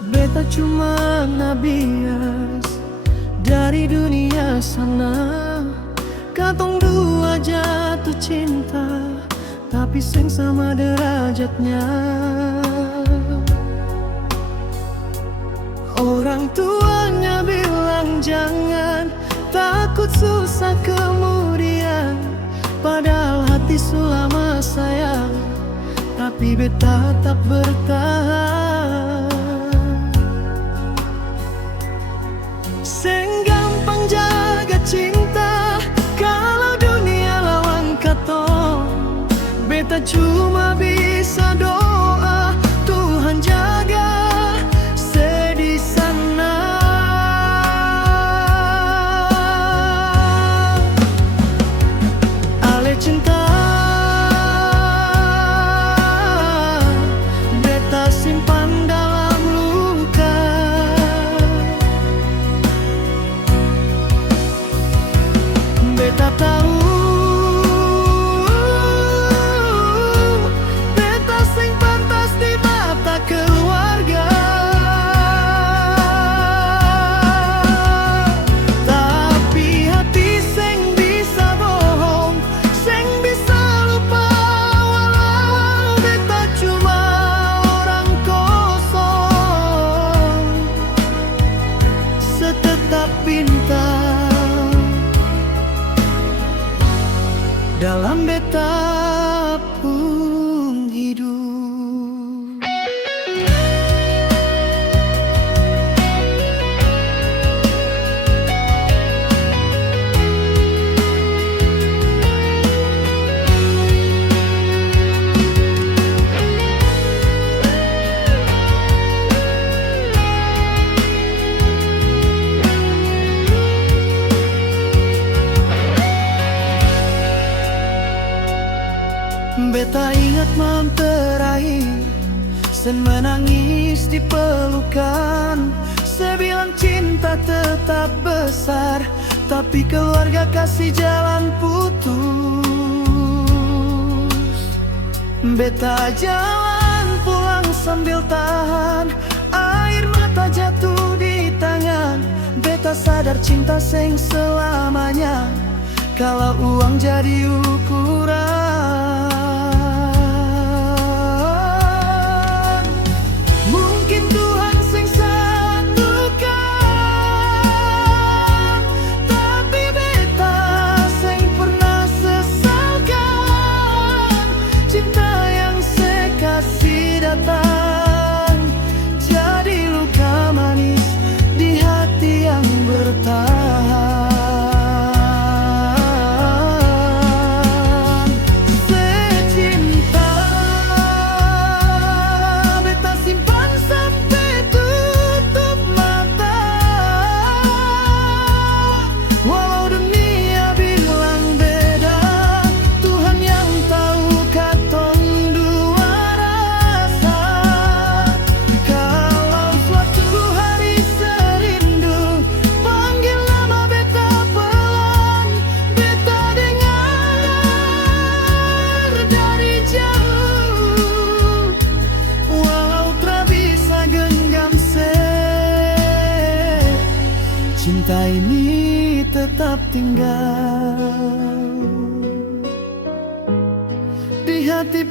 Beta cuma nabias dari dunia sana. Katong dua jatuh cinta, tapi seng sama derajatnya. Orang tuanya bilang jangan, takut susah kemudian. Padahal hati sulama sayang, tapi beta tak bertahan. Seng gampang jaga cinta kalau dunia lawan katong. Beta cuma bisa doa Tuhan jaga sedih sana. Ale cinta beta simpan dalam luka. Beta tahu beta sing pantas di mata keluarga, tapi hati sing bisa bohong, sing bisa lupa. Walau beta cuma orang kosong, setetap bintang dalam beta pun hidup. Beta ingat malam terakhir, sen menangis di pelukan. Sebilang cinta tetap besar, tapi keluarga kasih jalan putus. Beta jalan pulang sambil tahan air mata jatuh di tangan. Beta sadar cinta seng selamanya kalau uang jadi ukuran. Mungkin Tuhan sing satukan, tapi beta sing pernah sesalkan. Cinta yang sekasih datang jadi luka manis di hati yang bertahan. Cinta ini tetap tinggal di hati